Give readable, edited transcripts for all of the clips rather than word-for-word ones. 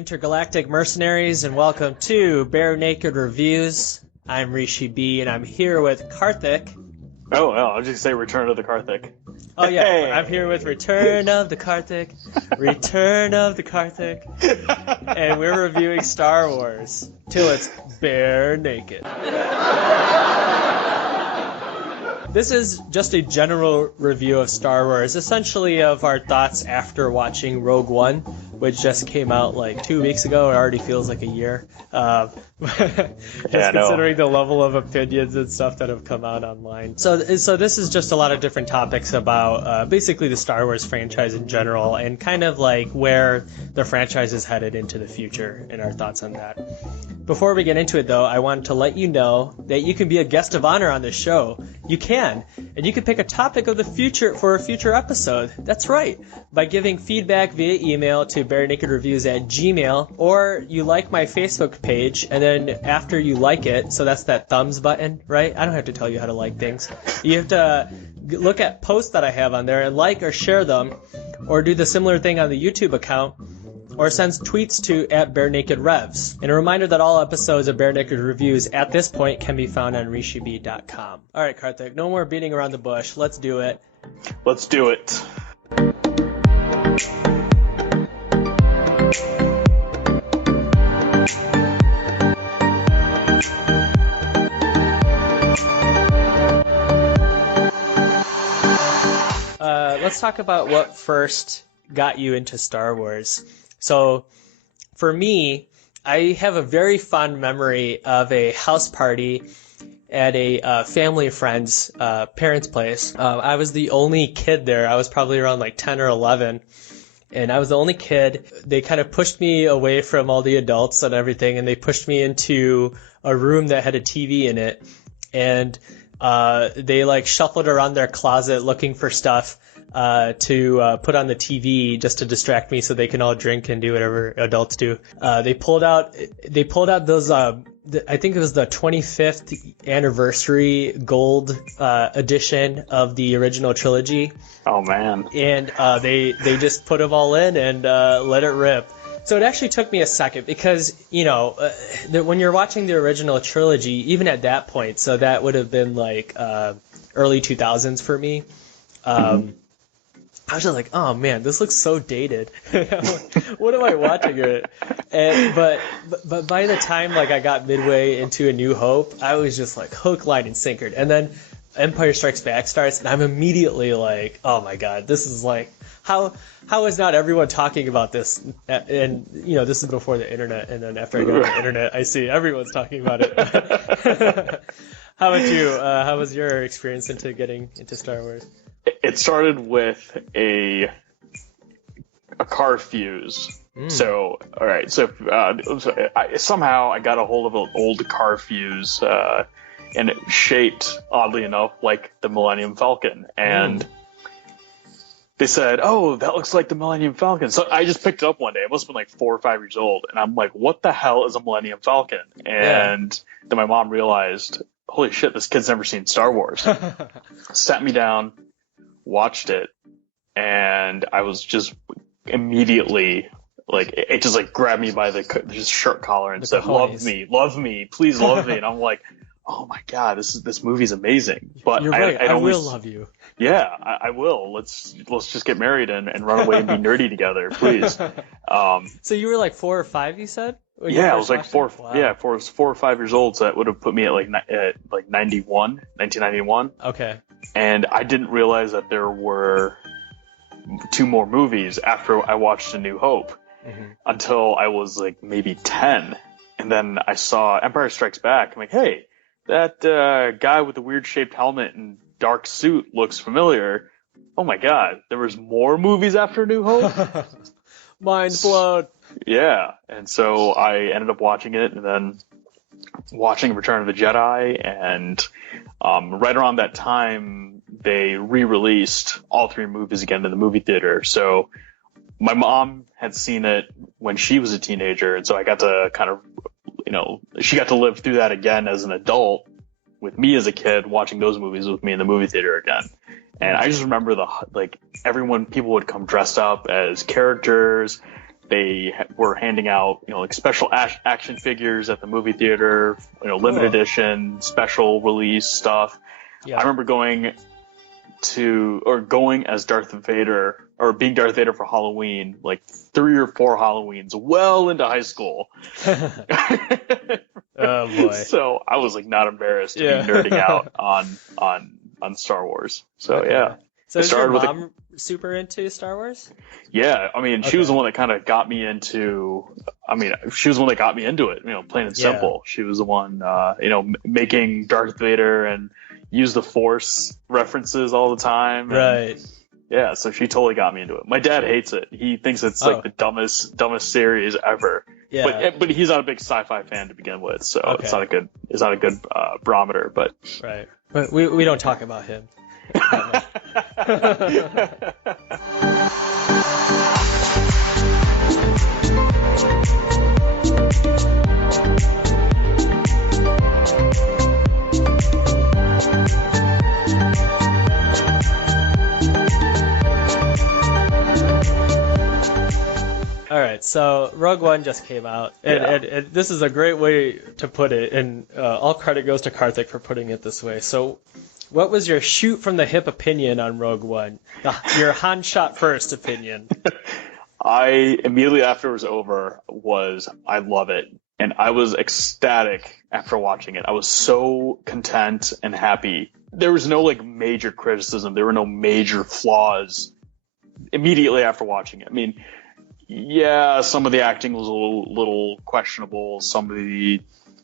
intergalactic mercenaries, and welcome to Bare Naked Reviews. I'm Rishi B, and I'm here with Karthik. Oh, well, I was just say Return of the Karthik. Oh, yeah, Hey. I'm here with Return of the Karthik. Return of the Karthik. And we're reviewing Star Wars till it's bare naked. This is just a general review of Star Wars, essentially of our thoughts after watching RogueOne, which just came out like 2 weeks ago. It already feels like a year. Considering the level of opinions and stuff that have come out online. So this is just a lot of different topics about basically the Star Wars franchise in general and kind of like where the franchise is headed into the future and our thoughts on that. Before we get into it, though, I wanted to let you know that you can be a guest of honor on this show. You can. And you can pick a topic of the future for a future episode. That's right. By giving feedback via email to barenakedreviews@gmail.com, or you like my Facebook page, and then after you like it, so that's that thumbs button, right? I don't have to tell you how to like things. You have to look at posts that I have on there and like or share them, or do the similar thing on the YouTube account, or sends tweets to @BareNakedRevs. And a reminder that all episodes of Bare Naked Reviews at this point can be found on rishib.com. All right, Karthik, no more beating around the bush. Let's do it. Let's do it. Let's talk about what first got you into Star Wars. So, for me, I have a very fond memory of a house party at a family friend's parents' place. I was the only kid there. I was probably around like 10 or 11. And I was the only kid. They kind of pushed me away from all the adults and everything, and they pushed me into a room that had a TV in it. And they like shuffled around their closet looking for stuff to put on the TV just to distract me so they can all drink and do whatever adults do. They pulled out those, I think it was the 25th anniversary gold edition of the original trilogy. Oh, man. And they just put them all in and let it rip. So it actually took me a second because, you know, when you're watching the original trilogy, even at that point, so that would have been like early 2000s for me, I was just like, oh man, this looks so dated. What am I watching here? But by the time like I got midway into A New Hope, I was just like hook, line, and sinker. And then Empire Strikes Back starts, and I'm immediately like, oh my god, this is like, how is not everyone talking about this? And you know, this is before the internet, and then after I got the internet, I see everyone's talking about it. How about you? How was your experience into getting into Star Wars? It started with a car fuse. So, all right. So, somehow I got a hold of an old car fuse, and it shaped, oddly enough, like the Millennium Falcon. And they said, "Oh, that looks like the Millennium Falcon." So I just picked it up one day. I must have been like 4 or 5 years old, and I'm like, "What the hell is a Millennium Falcon?" And then my mom realized, "Holy shit, this kid's never seen Star Wars." Sat me down, watched it, and I was just immediately like, it just like grabbed me by the shirt collar and said, "Love me, please love me." And I'm like, oh my god, this movie's amazing. But you're right. I will love you. Yeah, I will. Let's just get married and run away and be nerdy together, please. So you were like 4 or 5, you said? Yeah, I was like 4. Wow. Yeah, 4 or 5 years old. So that would have put me at like 1991. Okay. And I didn't realize that there were 2 more movies after I watched A New Hope until I was like maybe 10. And then I saw Empire Strikes Back. I'm like, hey, that guy with the weird shaped helmet and dark suit looks familiar. Oh my god, there was more movies after A New Hope? Mind blown. Yeah, and so I ended up watching it and then watching Return of the Jedi, and right around that time they re-released all 3 movies again in the movie theater. So my mom had seen it when she was a teenager, and so I got to kind of, you know, she got to live through that again as an adult with me as a kid watching those movies with me in the movie theater again. And I just remember people would come dressed up as characters, they were handing out, like special action figures at the movie theater, limited edition, special release stuff. Yeah. I remember going as Darth Vader, or being Darth Vader for Halloween, like 3 or 4 Halloweens, well into high school. Oh boy! So I was like not embarrassed to be nerding out on Star Wars. So okay. yeah. So is your mom super into Star Wars? Yeah, I mean, she was the one that kind of got me into. I mean, she was the one that got me into it. Plain and simple. She was the one, making Darth Vader and use the Force references all the time. Right. Yeah, so she totally got me into it. My dad hates it. He thinks it's like the dumbest series ever. Yeah. But he's not a big sci-fi fan to begin with, so it's not a good barometer. But right. But we don't talk about him. All right, so RogueOne just came out, and this is a great way to put it, and all credit goes to Karthik for putting it this way. So, what was your shoot from the hip opinion on RogueOne? Your Han shot first opinion. I immediately after it was over I love it, and I was ecstatic after watching it. I was so content and happy. There was no major criticism. There were no major flaws immediately after watching it. I mean, yeah, some of the acting was a little questionable.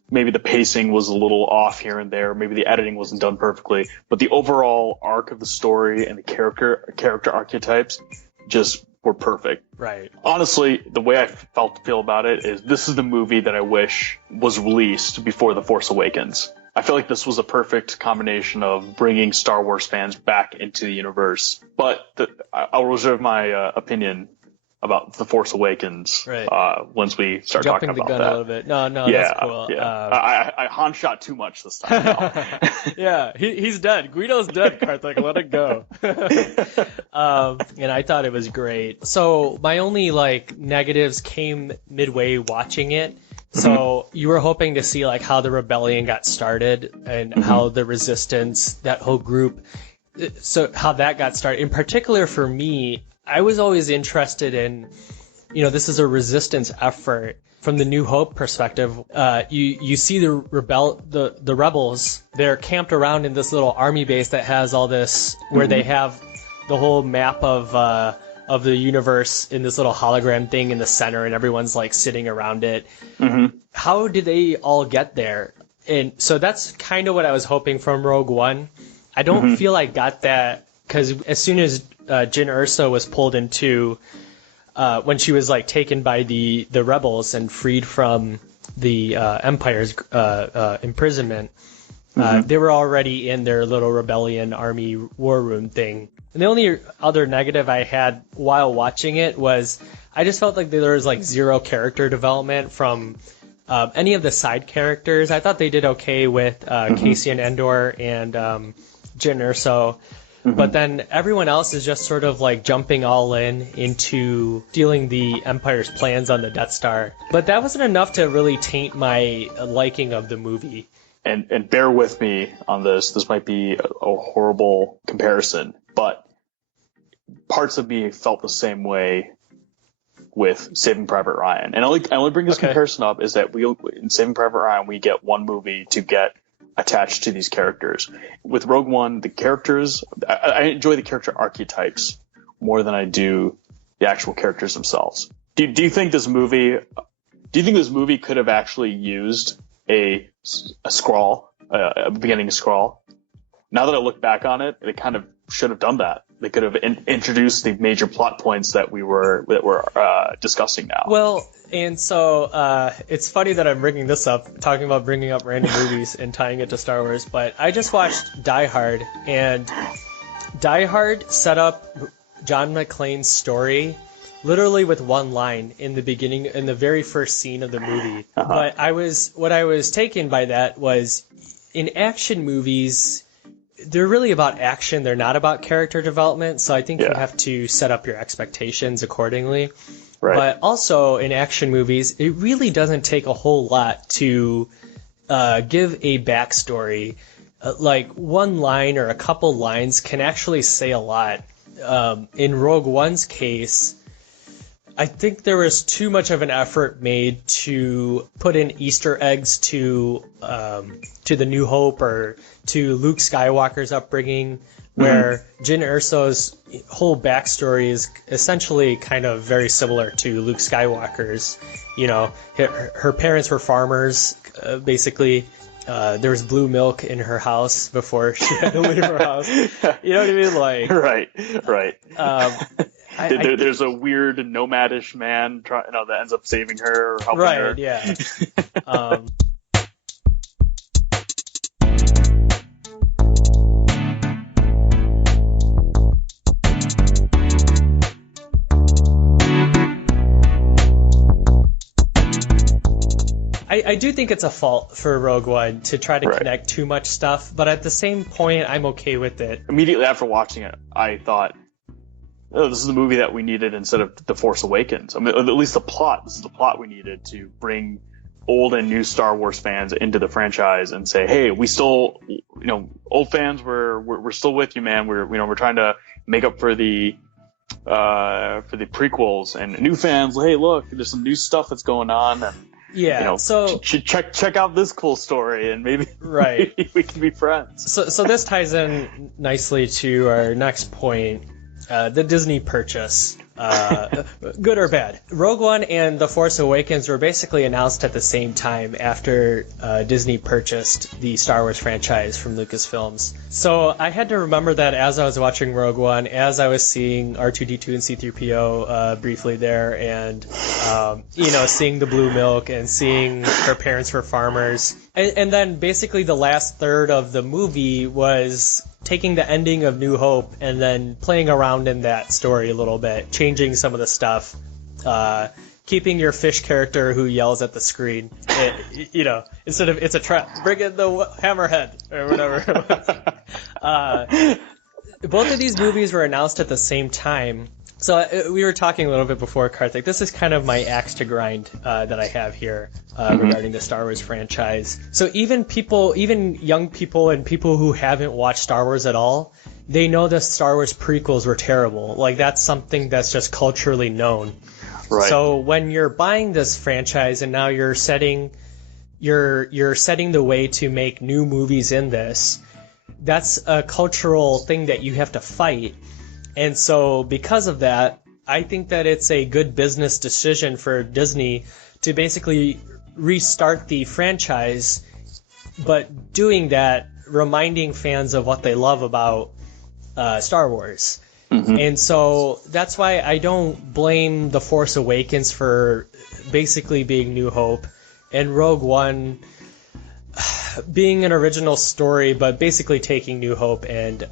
Maybe the pacing was a little off here and there. Maybe the editing wasn't done perfectly. But the overall arc of the story and the character archetypes just were perfect. Right. Honestly, the way I feel about it is this is the movie that I wish was released before The Force Awakens. I feel like this was a perfect combination of bringing Star Wars fans back into the universe. But I'll reserve my opinion about The Force Awakens once we start talking about that. Jumping the gun a little bit. No, that's cool. Yeah. I Han shot too much this time. Yeah, he's dead. Guido's dead, Karthik. Let it go. And I thought it was great. So my only negatives came midway watching it. So you were hoping to see how the rebellion got started and how the resistance, that whole group, so how that got started. In particular for me, I was always interested in, this is a resistance effort from the New Hope perspective. You see the rebels, they're camped around in this little army base that has all this, where they have the whole map of the universe in this little hologram thing in the center, and everyone's sitting around it. How did they all get there? And so that's kind of what I was hoping from RogueOne. I don't feel I got that, because as soon as Jyn Erso was pulled into, when she was taken by the rebels and freed from the Empire's imprisonment, they were already in their little rebellion army war room thing. And the only other negative I had while watching it was I just felt like there was zero character development from any of the side characters. I thought they did okay with Cassian Andor and Jyn Erso. But then everyone else is just sort of jumping all into stealing the Empire's plans on the Death Star. But that wasn't enough to really taint my liking of the movie. And bear with me on this. This might be a horrible comparison, but parts of me felt the same way with Saving Private Ryan. And I only bring this comparison up is that in Saving Private Ryan, we get one movie to get attached to these characters. With RogueOne, the characters, I enjoy the character archetypes more than I do the actual characters themselves. Do you think this movie could have actually used a scrawl, a beginning scrawl? Now that I look back on it, they kind of should have done that. They could have introduced the major plot points that we're discussing now. Well, and so it's funny that I'm bringing this up, talking about bringing up random movies and tying it to Star Wars, but I just watched Die Hard, and Die Hard set up John McClane's story literally with one line in the beginning, in the very first scene of the movie. But what I was taken by that was, in action movies, they're really about action. They're not about character development. So I think you have to set up your expectations accordingly. Right. But also in action movies, it really doesn't take a whole lot to give a backstory. Like one line or a couple lines can actually say a lot. In Rogue One's case, I think there was too much of an effort made to put in Easter eggs to the New Hope or to Luke Skywalker's upbringing, where Jyn Erso's whole backstory is essentially kind of very similar to Luke Skywalker's. You know, her parents were farmers, basically. There was blue milk in her house before she had to leave her house. You know what I mean? Like, right. There's a weird nomadish man that ends up saving her or helping her. Right, yeah. I do think it's a fault for Rogue One to try to connect too much stuff, but at the same point, I'm okay with it. Immediately after watching it, I thought, oh, this is the movie that we needed instead of The Force Awakens. I mean, at least the plot. This is the plot we needed to bring old and new Star Wars fans into the franchise and say, hey, we still, old fans, we're still with you, man. We're trying to make up for the prequels, and new fans, hey, look, there's some new stuff that's going on, and so check out this cool story, and maybe we can be friends. So this ties in nicely to our next point, the Disney purchase. Good or bad? Rogue One and The Force Awakens were basically announced at the same time after Disney purchased the Star Wars franchise from Lucasfilms. So I had to remember that as I was watching Rogue One, as I was seeing R2-D2 and C-3PO briefly there, and seeing the blue milk and seeing her parents were farmers. And then basically the last third of the movie was taking the ending of New Hope and then playing around in that story a little bit, changing some of the stuff, keeping your fish character who yells at the screen, instead of it's a trap, bring in the hammerhead or whatever. Both of these movies were announced at the same time. So we were talking a little bit before, Karthik. This is kind of my axe to grind that I have here regarding the Star Wars franchise. So even young people and people who haven't watched Star Wars at all, they know the Star Wars prequels were terrible. Like, that's something that's just culturally known. Right. So when you're buying this franchise and now you're setting the way to make new movies in this, that's a cultural thing that you have to fight. And so because of that, I think that it's a good business decision for Disney to basically restart the franchise, but doing that, reminding fans of what they love about Star Wars. Mm-hmm. And so that's why I don't blame The Force Awakens for basically being New Hope, and Rogue One being an original story, but basically taking New Hope and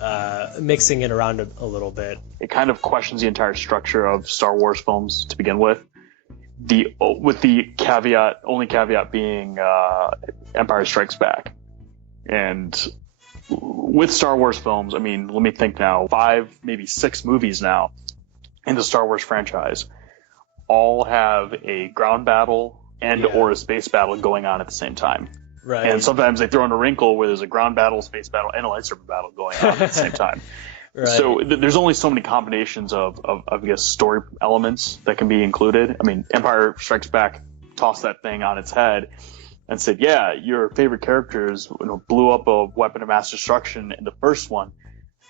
mixing it around a little bit. It kind of questions the entire structure of Star Wars films to begin with. With the only caveat being Empire Strikes Back. And with Star Wars films, I mean, let me think now, 5, maybe 6 movies now in the Star Wars franchise all have a ground battle or a space battle going on at the same time. Right. And sometimes they throw in a wrinkle where there's a ground battle, space battle, and a lightsaber battle going on at the same time. Right. So there's only so many combinations of I guess, story elements that can be included. I mean, Empire Strikes Back tossed that thing on its head and said, yeah, your favorite characters blew up a weapon of mass destruction in the first one.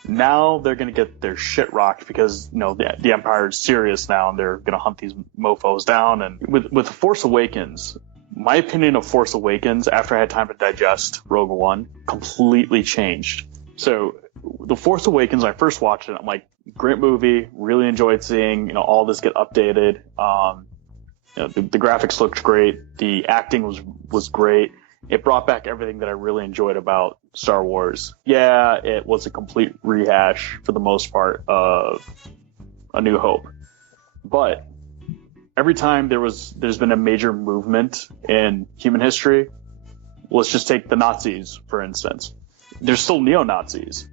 Now they're going to get their shit rocked because, the Empire is serious now and they're going to hunt these mofos down. And with Force Awakens, my opinion of Force Awakens, after I had time to digest Rogue One, completely changed. So, The Force Awakens, when I first watched it, I'm like, great movie, really enjoyed seeing, all this get updated. The graphics looked great, the acting was great. It brought back everything that I really enjoyed about Star Wars. Yeah, it was a complete rehash, for the most part, of A New Hope. But every time there's been a major movement in human history, let's just take the Nazis, for instance. There's still neo-Nazis.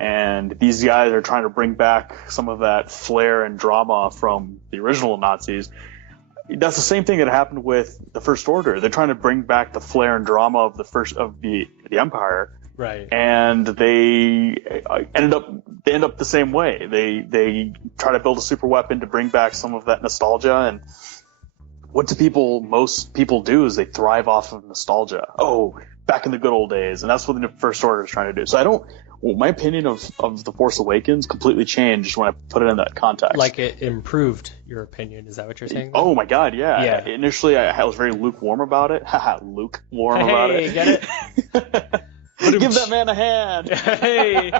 And these guys are trying to bring back some of that flair and drama from the original Nazis. That's the same thing that happened with the First Order. They're trying to bring back the flair and drama of the Empire. Right. And they end up the same way. They try to build a super weapon to bring back some of that nostalgia. And what do most people do is they thrive off of nostalgia. Oh, back in the good old days. And that's what the First Order is trying to do. So my opinion of The Force Awakens completely changed when I put it in that context. Like it improved your opinion. Is that what you're saying? Oh my God, yeah. Initially, I was very lukewarm about it. Haha, lukewarm about it. Hey, get it? Give that man a hand. Hey.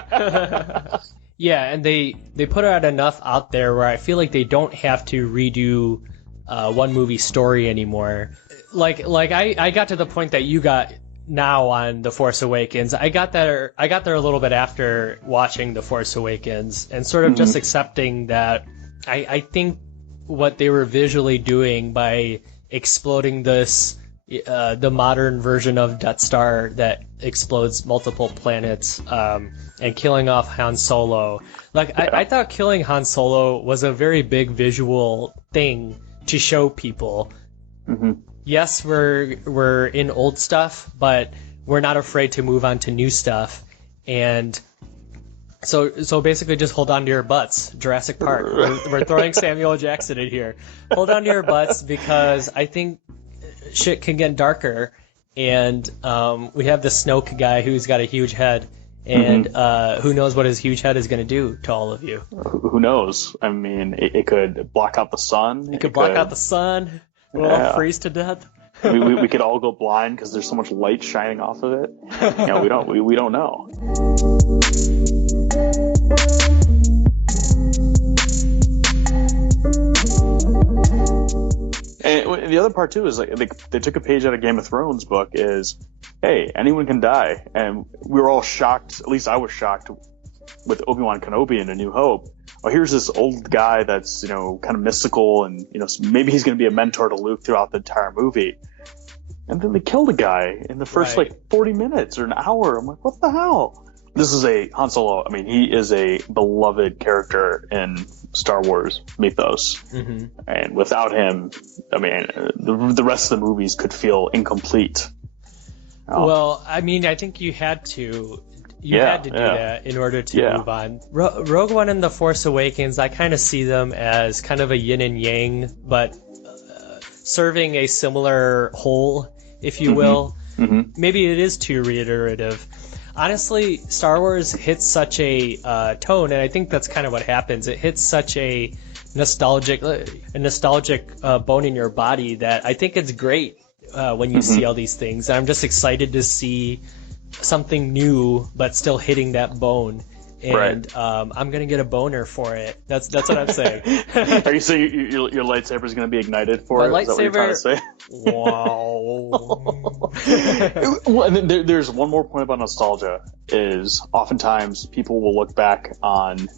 Yeah, and they put out enough out there where I feel like they don't have to redo one movie story anymore. Like I got to the point that you got now on The Force Awakens. I got there a little bit after watching The Force Awakens and sort of just accepting that I think what they were visually doing by exploding this the modern version of Death Star that explodes multiple planets and killing off Han Solo. I thought killing Han Solo was a very big visual thing to show people. Yes, we're in old stuff, but we're not afraid to move on to new stuff. And so basically just hold on to your butts. Jurassic Park. We're throwing Samuel Jackson in here. Hold on to your butts because I think shit can get darker. And we have the Snoke guy who's got a huge head. And who knows what his huge head is going to do to all of you. Who knows? I mean, it could block out the sun. It could block out the sun. We'll all freeze to death. we could all go blind because there's so much light shining off of it. We don't know. And the other part too is they took a page out of Game of Thrones book is, hey, anyone can die, and we were all shocked. At least I was shocked with Obi-Wan Kenobi in A New Hope. Oh, here's this old guy that's, kind of mystical and, maybe he's going to be a mentor to Luke throughout the entire movie. And then they killed a guy in the first, 40 minutes or an hour. I'm like, what the hell? This is Han Solo. I mean, he is a beloved character in Star Wars mythos. And without him, I mean, the rest of the movies could feel incomplete. Well, I mean, I think you had to. You had to do that in order to move on. Rogue One and The Force Awakens, I kind of see them as kind of a yin and yang, but serving a similar whole, if you will. Maybe it is too reiterative. Honestly, Star Wars hits such a tone, and I think that's kind of what happens. It hits such a nostalgic bone in your body that I think it's great when you see all these things. And I'm just excited to see something new but still hitting that bone, and I'm gonna get a boner for it. That's what I'm saying. Are you saying your lightsaber is gonna be ignited for it? My is that what you're trying to say? Wow. Well, and then there's one more point about nostalgia is oftentimes people will look back on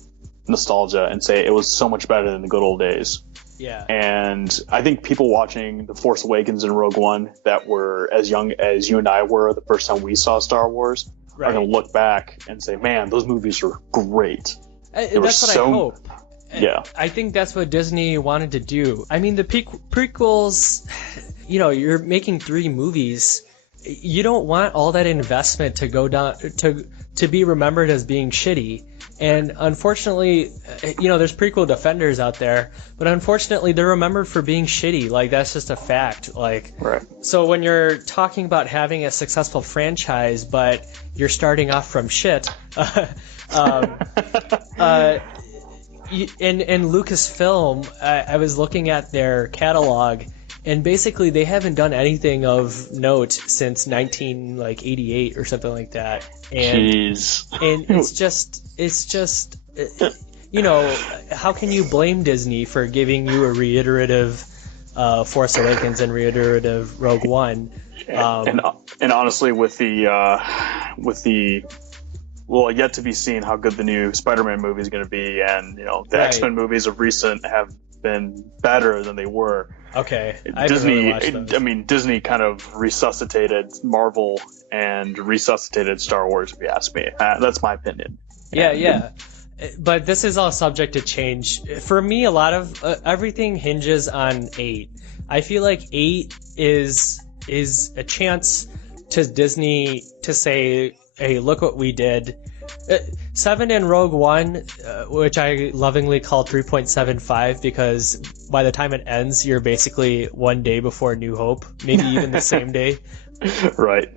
nostalgia and say it was so much better than the good old days. Yeah. And I think people watching The Force Awakens and Rogue One that were as young as you and I were the first time we saw Star Wars are going to look back and say, man, those movies were great. That's what I hope. Yeah. I think that's what Disney wanted to do. I mean, the prequels, you're making 3 movies. You don't want all that investment to go down to be remembered as being shitty. And unfortunately, there's prequel defenders out there, but unfortunately they're remembered for being shitty. Like, that's just a fact. So when you're talking about having a successful franchise, but you're starting off from shit, and Lucasfilm, I was looking at their catalog, and basically they haven't done anything of note since 1988 or something like that. And it's just how can you blame Disney for giving you a reiterative Force Awakens and reiterative Rogue One? And honestly, with the yet to be seen how good the new Spider-Man movie is going to be, and the X-Men movies of recent have been better than they were. Okay, Disney kind of resuscitated Marvel and resuscitated Star Wars, if you ask me. That's my opinion. Yeah. But this is all subject to change. For me, a lot of everything hinges on 8. I feel like 8 is a chance to Disney to say, hey, look what we did. 7 and RogueOne, which I lovingly call 3.75, because by the time it ends, you're basically one day before New Hope, maybe even the same day. Right.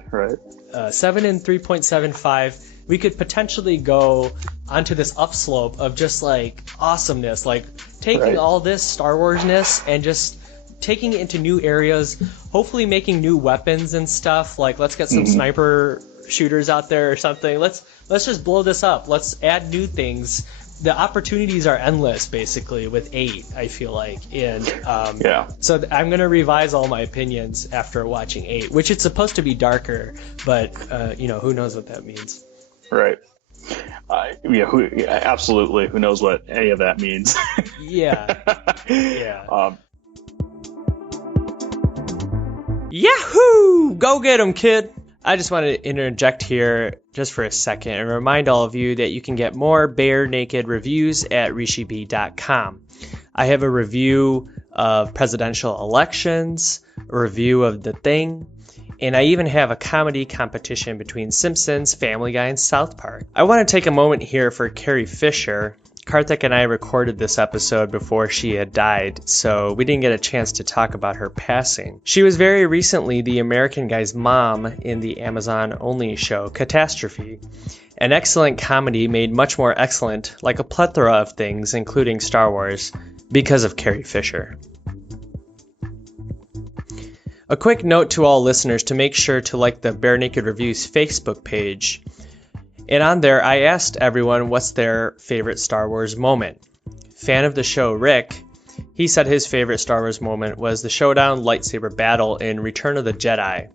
7 and 3.75, we could potentially go onto this upslope of just like awesomeness, like taking all this Star Wars-ness and just taking it into new areas, hopefully making new weapons and stuff. Like, let's get some sniper shooters out there or something. Let's just blow this up. Let's add new things. The opportunities are endless, basically, with 8, I feel like. And so I'm going to revise all my opinions after watching 8, which it's supposed to be darker, but, who knows what that means. Right. Absolutely. Who knows what any of that means? Yeah. Yahoo! Go get 'em, kid! I just want to interject here just for a second and remind all of you that you can get more bare naked reviews at rishibi.com. I have a review of presidential elections, a review of The Thing, and I even have a comedy competition between Simpsons, Family Guy, and South Park. I want to take a moment here for Carrie Fisher. Karthik and I recorded this episode before she had died, so we didn't get a chance to talk about her passing. She was very recently the American Guy's mom in the Amazon-only show Catastrophe, an excellent comedy made much more excellent, like a plethora of things, including Star Wars, because of Carrie Fisher. A quick note to all listeners to make sure to like the Bare Naked Reviews Facebook page. And on there, I asked everyone what's their favorite Star Wars moment. Fan of the show Rick, he said his favorite Star Wars moment was the showdown lightsaber battle in Return of the Jedi,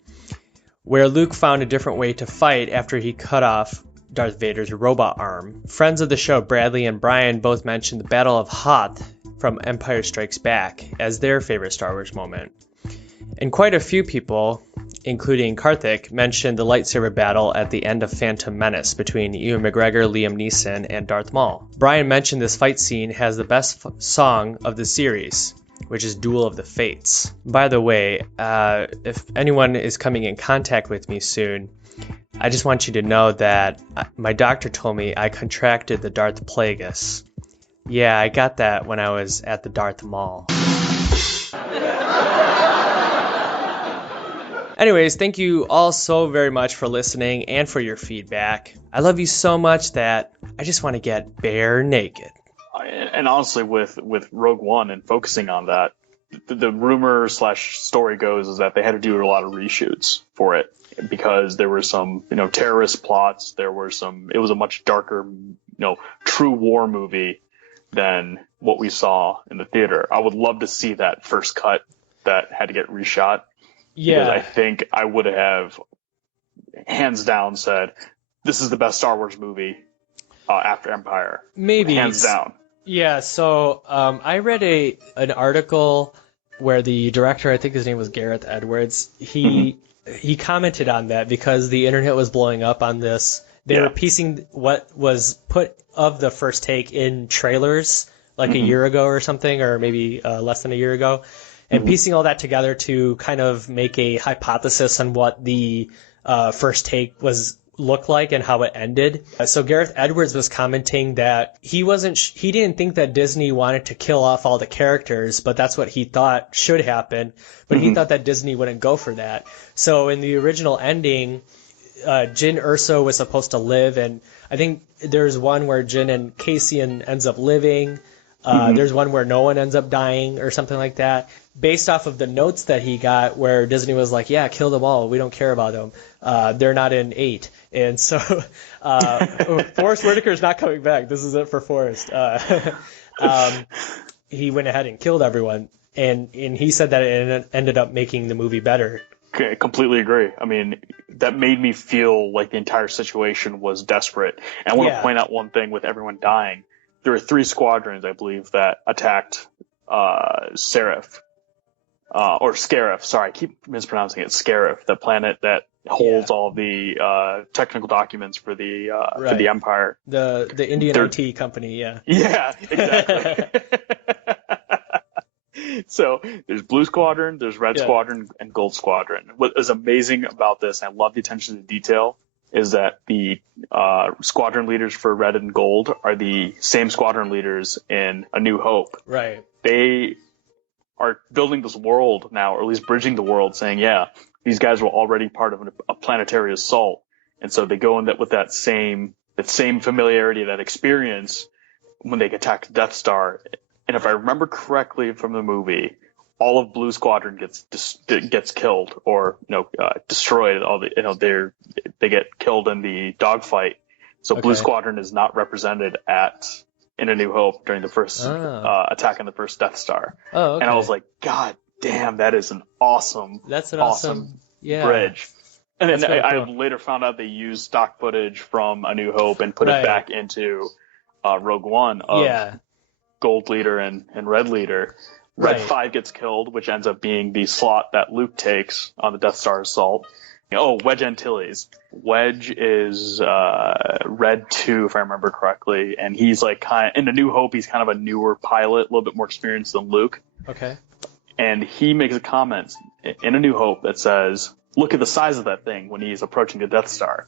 where Luke found a different way to fight after he cut off Darth Vader's robot arm. Friends of the show Bradley and Brian both mentioned the Battle of Hoth from Empire Strikes Back as their favorite Star Wars moment. And quite a few people, including Karthik, mentioned the lightsaber battle at the end of Phantom Menace between Ewan McGregor, Liam Neeson, and Darth Maul. Brian mentioned this fight scene has the best song of the series, which is Duel of the Fates. By the way, if anyone is coming in contact with me soon, I just want you to know that my doctor told me I contracted the Darth Plagueis. Yeah, I got that when I was at the Darth Mall. Anyways, thank you all so very much for listening and for your feedback. I love you so much that I just want to get bare naked. And honestly, with RogueOne and focusing on that, the rumor / story goes is that they had to do a lot of reshoots for it because there were some, terrorist plots. It was a much darker, true war movie than what we saw in the theater. I would love to see that first cut that had to get reshot. Yeah. Because I think I would have hands down said, this is the best Star Wars movie after Empire. Maybe. Hands down. Yeah, so I read an article where the director, I think his name was Gareth Edwards, he commented on that because the internet was blowing up on this. They were piecing what was put of the first take in trailers like a year ago or something, or maybe less than a year ago. And piecing all that together to kind of make a hypothesis on what the first take looked like and how it ended. So Gareth Edwards was commenting that he didn't think that Disney wanted to kill off all the characters, but that's what he thought should happen. But he thought that Disney wouldn't go for that. So in the original ending, Jyn Erso was supposed to live, and I think there's one where Jyn and Cassian ends up living. There's one where no one ends up dying or something like that, based off of the notes that he got where Disney was like, yeah, kill them all. We don't care about them. They're not in 8. And so Forrest Whitaker's not coming back. This is it for Forrest. He went ahead and killed everyone. And he said that it ended up making the movie better. Okay, completely agree. I mean, that made me feel like the entire situation was desperate. And I want to point out one thing with everyone dying. There were 3 squadrons, I believe, that attacked Scarif. Or Scarif, sorry, I keep mispronouncing it. Scarif, the planet that holds all the technical documents for the Empire. The Indian IT company, yeah. Yeah, exactly. So there's Blue Squadron, there's Red Squadron, and Gold Squadron. What is amazing about this, and I love the attention to detail, is that the squadron leaders for Red and Gold are the same squadron leaders in A New Hope. Right. They are building this world now, or at least bridging the world, saying, yeah, these guys were already part of a planetary assault. And so they go in with that same familiarity, that experience when they attack the Death Star. And if I remember correctly from the movie, all of Blue Squadron gets killed or destroyed. They get killed in the dogfight. So Blue Squadron is not represented in A New Hope during the first attack on the first Death Star. Oh, okay. And I was like, God damn, that is an awesome bridge. And then I later found out they used stock footage from A New Hope and put it back into RogueOne of Gold Leader and Red Leader. Red 5 gets killed, which ends up being the slot that Luke takes on the Death Star assault. Oh, Wedge Antilles. Wedge is Red 2, if I remember correctly, and he's like in A New Hope, he's kind of a newer pilot, a little bit more experienced than Luke. Okay. And he makes a comment in A New Hope that says, "Look at the size of that thing when he's approaching the Death Star,"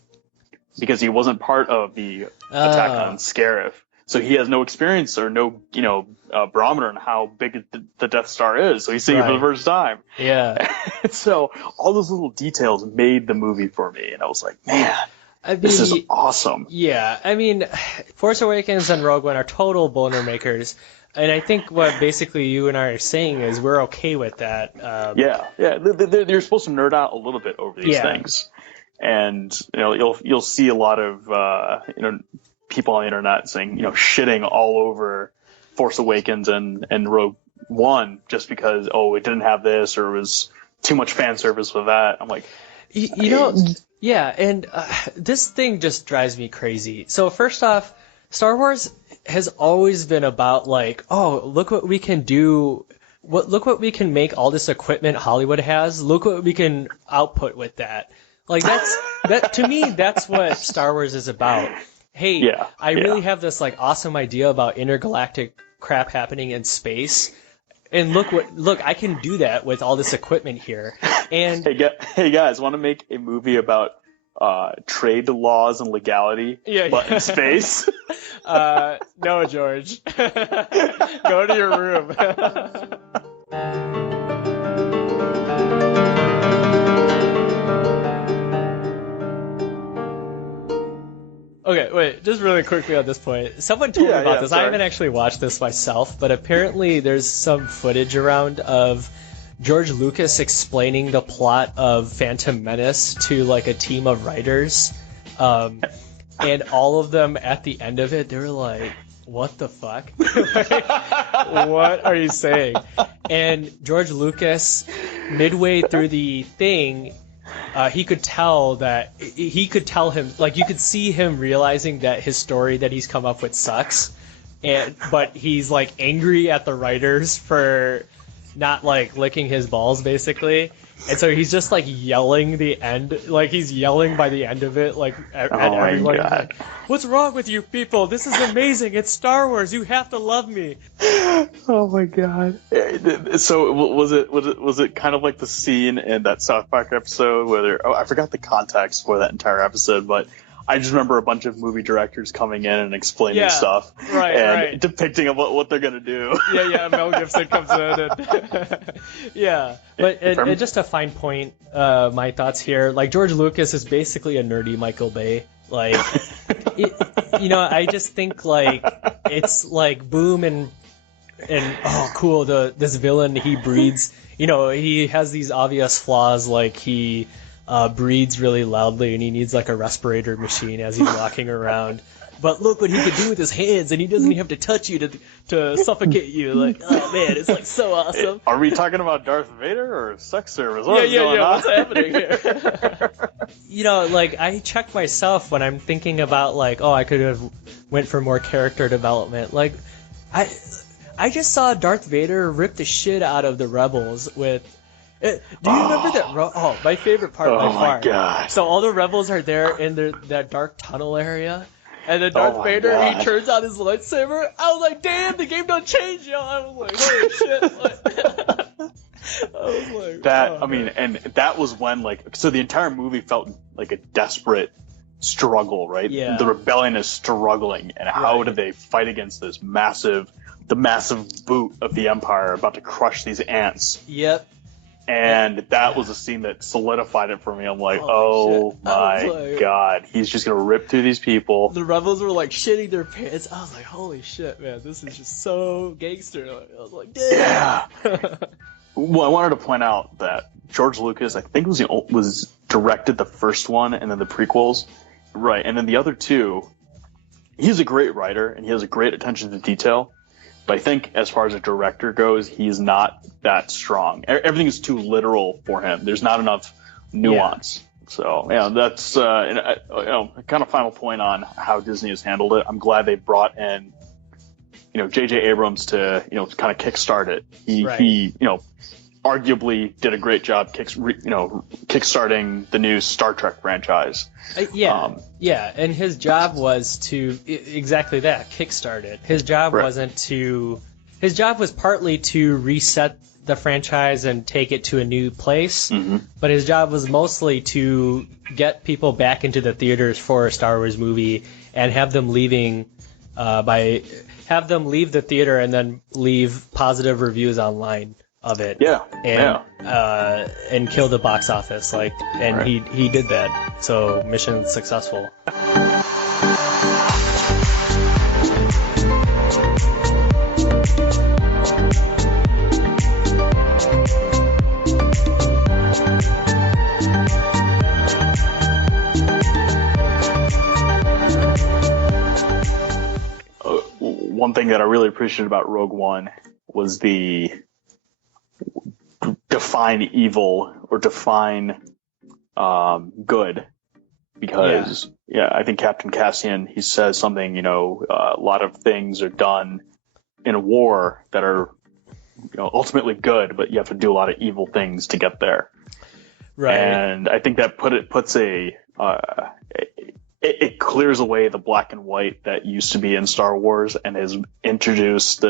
because he wasn't part of the attack on Scarif. So he has no experience or no, barometer on how big the Death Star is. So he's seeing it for the first time. Yeah. So all those little details made the movie for me. And I was like, man, this is awesome. Yeah. I mean, Force Awakens and Rogue One are total boner makers. And I think what basically you and I are saying is we're okay with that. Yeah. You're supposed to nerd out a little bit over these things. And, you'll see a lot of, people on the internet saying, shitting all over Force Awakens and Rogue One just because, it didn't have this or it was too much fan service with that. I'm like, and this thing just drives me crazy. So first off, Star Wars has always been about like, look what we can do. Look what we can make all this equipment Hollywood has. Look what we can output with that. Like that to me, that's what Star Wars is about. Hey, I really have this like awesome idea about intergalactic crap happening in space, and look, I can do that with all this equipment here. And hey guys, want to make a movie about trade laws and legality, but in space? No, George, go to your room. Okay, wait, just really quickly on this point. Someone told me about this. Sorry. I haven't actually watched this myself, but apparently there's some footage around of George Lucas explaining the plot of Phantom Menace to like a team of writers. And all of them at the end of it, they were like, what the fuck? Like, what are you saying? And George Lucas, midway through the thing, he could tell him, like, you could see him realizing that his story that he's come up with sucks, but he's like angry at the writers for not like licking his balls basically, and so he's just like yelling the end, like he's yelling by the end of it, like at everyone. Like, what's wrong with you people? This is amazing. It's Star Wars. You have to love me. Oh my god. So was it kind of like the scene in that South Park episode where I forgot the context for that entire episode, but I just remember a bunch of movie directors coming in and explaining stuff, and depicting what they're gonna do. Mel Gibson comes in, and but and just a fine point, my thoughts here. Like George Lucas is basically a nerdy Michael Bay. Like, I just think like it's like boom and oh cool, this villain he breeds. He has these obvious flaws, like he breathes really loudly and he needs like a respirator machine as he's walking around. But look what he could do with his hands, and he doesn't even have to touch you to suffocate you. Like, oh man, it's like so awesome. Are we talking about Darth Vader or sex service? What's going on? What's happening here? Like I check myself when I'm thinking about like, I could have went for more character development. Like, I just saw Darth Vader rip the shit out of the rebels with. Do you remember that? My favorite part by far. Oh my god! So all the rebels are there in that dark tunnel area, and then Darth Vader God. he turns on his lightsaber. I was like, damn, the game don't change, yo. I was like, holy shit. I was like, that. oh, I mean, and that was when so the entire movie felt like a desperate struggle, right? Yeah. The rebellion is struggling, and how do they fight against the massive boot of the Empire about to crush these ants? Yep. And that was a scene that solidified it for me. I'm like, Holy shit. my god, he's just gonna rip through these people. The rebels were like shitting their pants. I was like, holy shit, man, this is just so gangster. I was like, damn. Yeah. Well, I wanted to point out that George Lucas, I think, was directed the first one and then the prequels, right? And then the other two, he's a great writer and he has a great attention to detail. But I think as far as a director goes, he's not that strong. Everything is too literal for him. There's not enough nuance. Yeah. So, yeah, that's kind of final point on how Disney has handled it. I'm glad they brought in, J.J. Abrams to, kind of kickstart it. He arguably did a great job kickstarting the new Star Trek franchise. And his job was to exactly that, kickstart it. His job his job was partly to reset the franchise and take it to a new place, but his job was mostly to get people back into the theaters for a Star Wars movie and have them leave the theater and then leave positive reviews online of it. And kill the box office, he did that. So mission successful. One thing that I really appreciated about Rogue One was the define evil or define good, because I think Captain Cassian, he says something, a lot of things are done in a war that are ultimately good, but you have to do a lot of evil things to get there. Right. And I think that it clears away the black and white that used to be in Star Wars and has introduced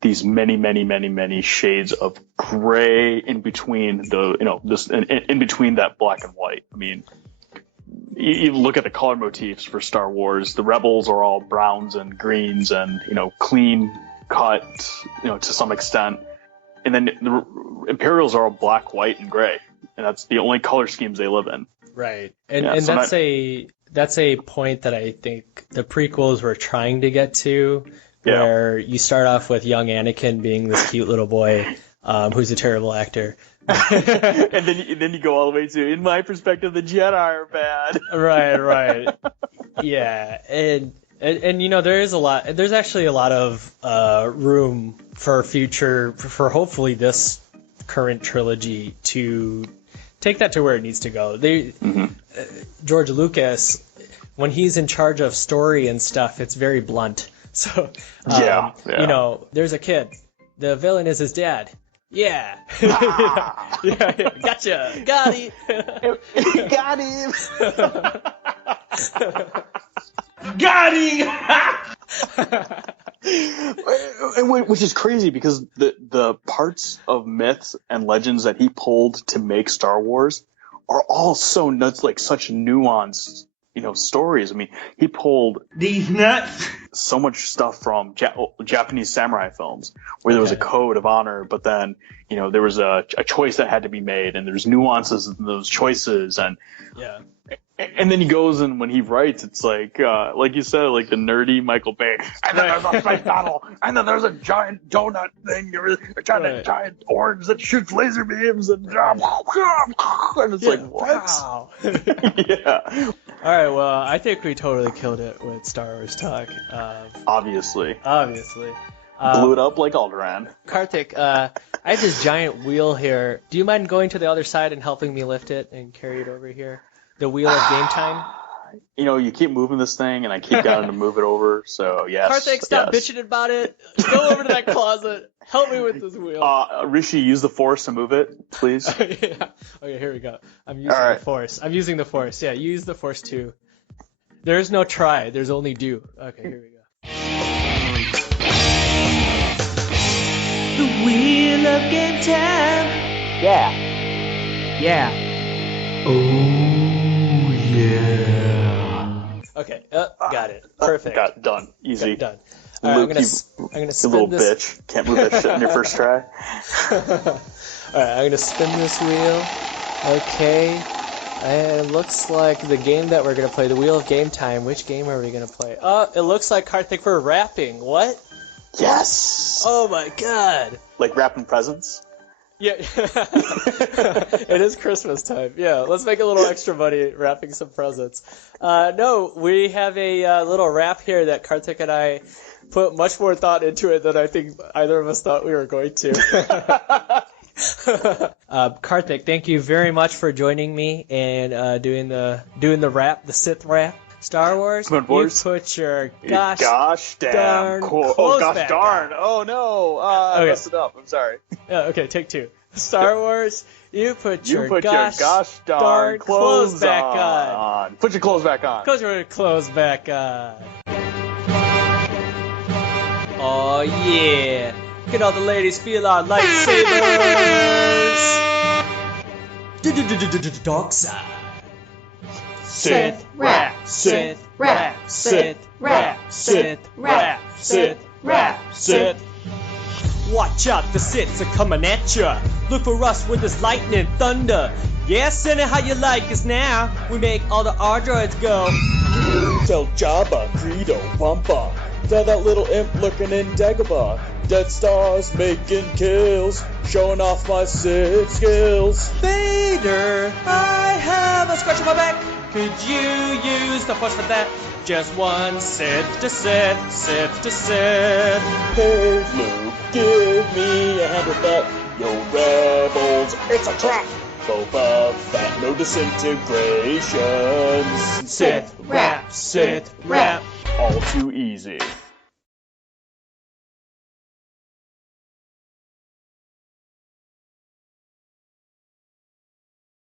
these many shades of gray in between in between that black and white. I mean, you look at the color motifs for Star Wars. The Rebels are all browns and greens and clean cut, to some extent, and then the Imperials are all black, white, and gray, and that's the only color schemes they live in. Right, and that's a point that I think the prequels were trying to get to. Where you start off with young Anakin being this cute little boy who's a terrible actor. and then you go all the way to, in my perspective, the Jedi are bad. Right. Yeah, and there's actually a lot of room for hopefully this current trilogy to take that to where it needs to go. George Lucas, when he's in charge of story and stuff, it's very blunt. So, there's a kid. The villain is his dad. Yeah. Gotcha. Got him. Got him. Got him. Which is crazy because the parts of myths and legends that he pulled to make Star Wars are all so nuts, like such nuanced, stories. I mean, he pulled these nuts. So much stuff from Japanese samurai films where there was a code of honor, but then, there was a choice that had to be made, and there's nuances in those choices, and and then he goes and when he writes, it's like you said, like the nerdy Michael Bay. And then there's a space battle, and then there's a giant donut thing, a giant orange that shoots laser beams, and it's like, wow. Yeah. All right, well, I think we totally killed it with Star Wars talk. Obviously. Blew it up like Alderaan. Karthik, I have this giant wheel here. Do you mind going to the other side and helping me lift it and carry it over here? The wheel of game time? you keep moving this thing, and I keep getting to move it over. So yes. Karthik, stop yes. bitching about it. Go over to that closet. Help me with this wheel. Rishi, use the force to move it, please. Yeah. Okay, here we go. I'm using the force. I'm using the force. Yeah, use the force too. There's no try. There's only do. Okay, here we go. The wheel of game time. Yeah. Yeah. Oh, yeah. Okay, got it. Perfect. Got it. Done. Easy. Okay, done. All right, Luke, I'm gonna you spin little this. bitch. Can't move that shit in your first try. All right, I'm gonna spin this wheel. Okay. And it looks like the game that we're gonna play, the Wheel of Game Time. Which game are we gonna play? It looks like Karthik we're rapping. What? Yes! Oh my god! Like wrapping presents? Yeah. It is Christmas time. Yeah, let's make a little extra money wrapping some presents. No, we have a little rap here that Karthik and I put much more thought into it than I think either of us thought we were going to. Karthik, thank you very much for joining me and doing the rap, the Sith Rap. Star Wars, Come on, boys. you put your Gosh damn darn cool. clothes Oh, gosh back darn. on. Oh, no. I Okay. messed it up. I'm sorry. Yeah, okay, take two. Star Wars, you put your gosh darn clothes back on. Put your clothes back on. Put your clothes back on. Oh yeah. Look at all the ladies feel our lightsabers. Dark side. Sith Rap, Sith Rap, Sith Rap, Sith Rap, Sith Rap, Sith. Watch out, the Siths are coming at ya. Look for us with this lightning thunder. Yeah, send it how you like us now. We make all the R-droids go. Tell Jabba, Greedo, Wampa, tell that little imp lurking in Dagobah. Dead Stars making kills, showing off my Sith skills. Vader, I have a scratch on my back. Could you use the force for that? Just one Sith to Sith, Sith to Sith. Hey Luke, give me a hand with that. Yo rebels, it's a trap. Boba Fett, no disintegrations. Sith Rap, Sith Rap. All too easy.